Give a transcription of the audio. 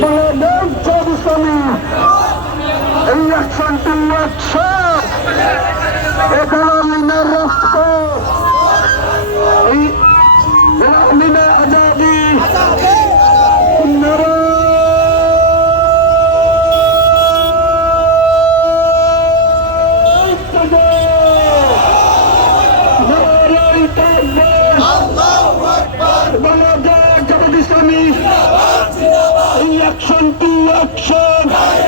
Bye. سنتي واتشار اطلعنا الرفق لأهلنا أدابي النار Action to action!